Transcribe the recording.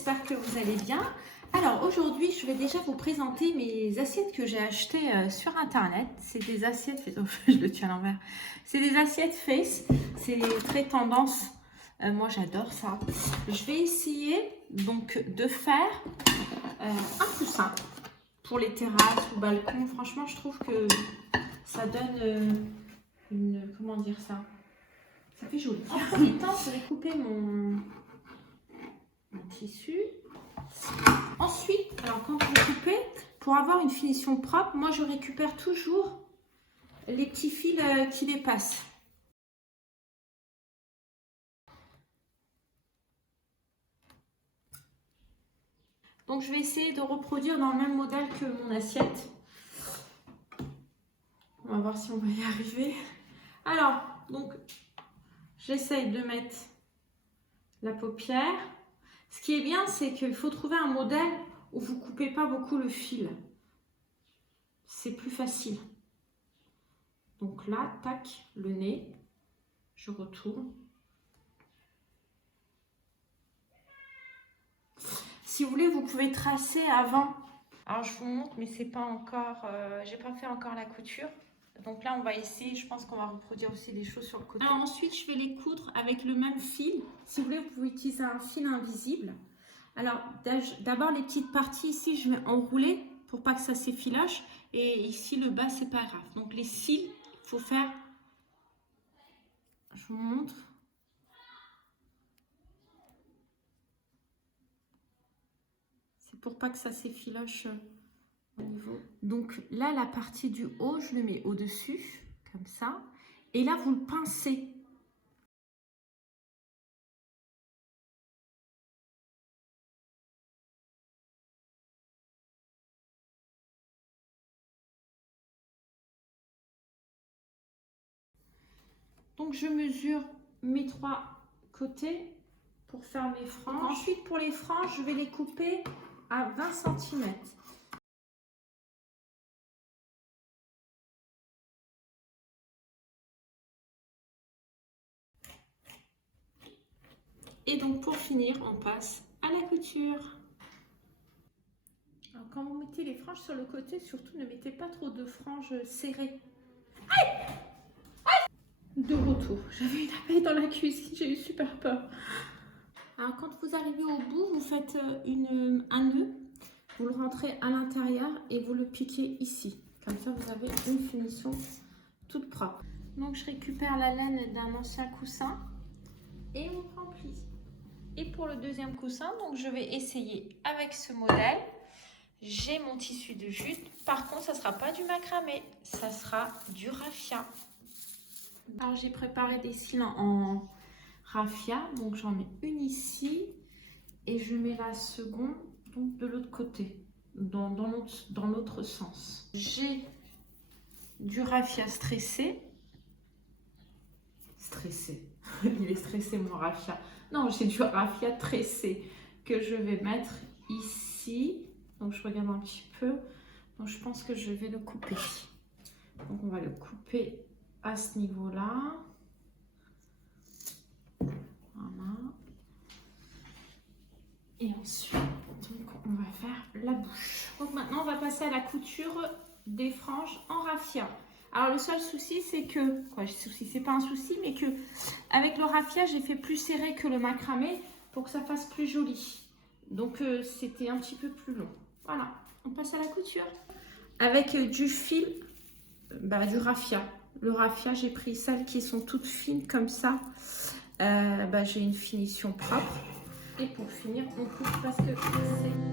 j'espère que vous allez bien. Alors aujourd'hui, je vais déjà vous présenter mes assiettes que j'ai achetées sur internet. C'est des assiettes, je le tiens à l'envers. C'est des assiettes Face, c'est très tendance. Moi j'adore ça. Je vais essayer donc de faire un coussin pour les terrasses ou balcons. Franchement, je trouve que ça donne une, comment dire ça? Ça fait joli. En premier temps, je vais couper mon tissu. Ensuite, alors quand vous coupez, pour avoir une finition propre, moi je récupère toujours les petits fils qui dépassent. Donc je vais essayer de reproduire dans le même modèle que mon assiette. On va voir si on va y arriver. Alors, donc j'essaye de mettre la paupière. Ce qui est bien, c'est qu'il faut trouver un modèle où vous ne coupez pas beaucoup le fil. C'est plus facile. Donc là, tac, le nez, je retourne. Si vous voulez, vous pouvez tracer avant. Alors je vous montre, mais c'est pas encore, j'ai pas fait encore la couture. Donc là, on va essayer. Je pense qu'on va reproduire aussi des choses sur le côté. Alors ensuite, je vais les coudre avec le même fil. Si vous voulez, vous pouvez utiliser un fil invisible. Alors d'abord, les petites parties ici, je vais enrouler pour pas que ça s'effiloche. Et ici, le bas, c'est pas grave. Donc les cils, il faut faire. Je vous montre. C'est pour pas que ça s'effiloche au niveau. Donc là, la partie du haut, je le mets au-dessus, comme ça. Et là, vous le pincez. Donc je mesure mes 3 côtés pour faire mes franges. Ensuite, pour les franges, je vais les couper à 20 cm. Et donc pour finir, on passe à la couture. Alors, quand vous mettez les franges sur le côté, surtout ne mettez pas trop de franges serrées. Aïe! De retour, j'avais une abeille dans la cuisine, j'ai eu super peur. Alors quand vous arrivez au bout, vous faites un nœud, vous le rentrez à l'intérieur et vous le piquez ici. Comme ça, vous avez une finition toute propre. Donc je récupère la laine d'un ancien coussin et on remplit. Et pour le deuxième coussin, donc je vais essayer avec ce modèle. J'ai mon tissu de jute. Par contre, ça ne sera pas du macramé, ça sera du raffia. Alors j'ai préparé des cils en raffia, donc j'en mets une ici et je mets la seconde donc de l'autre côté, dans l'autre sens. J'ai du raffia stressé. Il est stressé mon raffia. Non, j'ai du raffia tressé que je vais mettre ici. Donc je regarde un petit peu. Donc je pense que je vais le couper. Donc on va le couper à ce niveau-là. Voilà. Et ensuite, donc, on va faire la bouche. Donc maintenant, on va passer à la couture des franges en raffia. Alors le seul souci, c'est que, c'est pas un souci, mais que avec le raffia, j'ai fait plus serré que le macramé pour que ça fasse plus joli. Donc c'était un petit peu plus long. Voilà, on passe à la couture. Avec du fil, du raffia. Le raffia, j'ai pris celles qui sont toutes fines comme ça. J'ai une finition propre. Et pour finir, on coupe parce que c'est